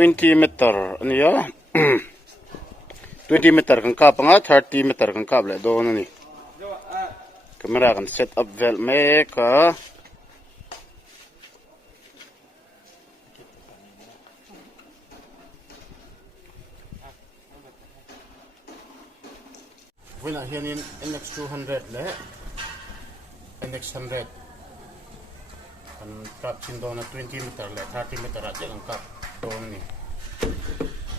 20 meter ania 20 meter kan kap nga 30 meter kan kap le do na ni camera kan set up vel me ka wala hianin NX200 le NX100 kan kap chin do na 20 meter le 30 meter at kan kap do ni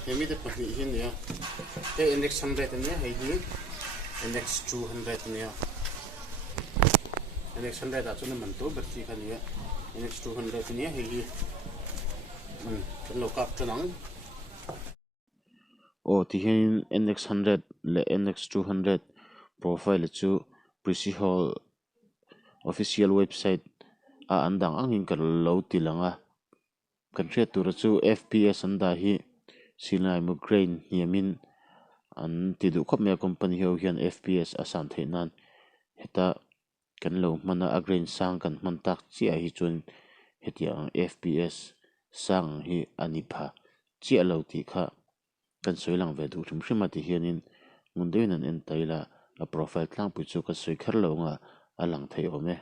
kemi de pahni hin ya te NX100 ne hei hi NX200 ne NX100 a chuna man to battery kan ya NX200 ne hei hi kan lo kap chanang o ti hin NX100 le NX200 profile chu Prissy Hall official website a andang angin kan lo tilanga kan thria tur chu FPS anda hi Sinai Ukraine hiamin an tidu khop me company ho hian FPS asan theinan heta kan lo mana agrain sang kan man tak chi a hi chun hetia FPS sang hi anipha chi a lo ti kha kan soilang ve du thum hrima ti hianin ngundein an en taila a profile tlang pu chu ka soi khar lo nga alang thei ome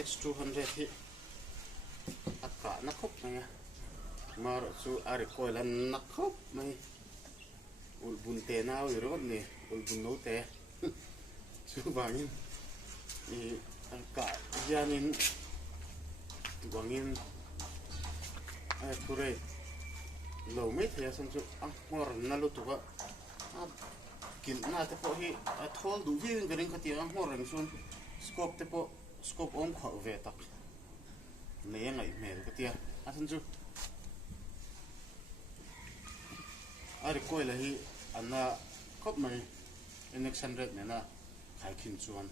NX200 hi akka na khop mai mar chu ari koilan na khop mai ulbun te na wi ni ulbun no te chu bangin i angka janin bangin ai kure lo me thia san chu ang mor na lu tu ba kin na te po hi a thol du vi garing khati ang mor ang sun scope te po scope om kho ve tak ne ngai me ka tia a san chu ari koila hi anna khop mai NX100 ne na khai khin chuan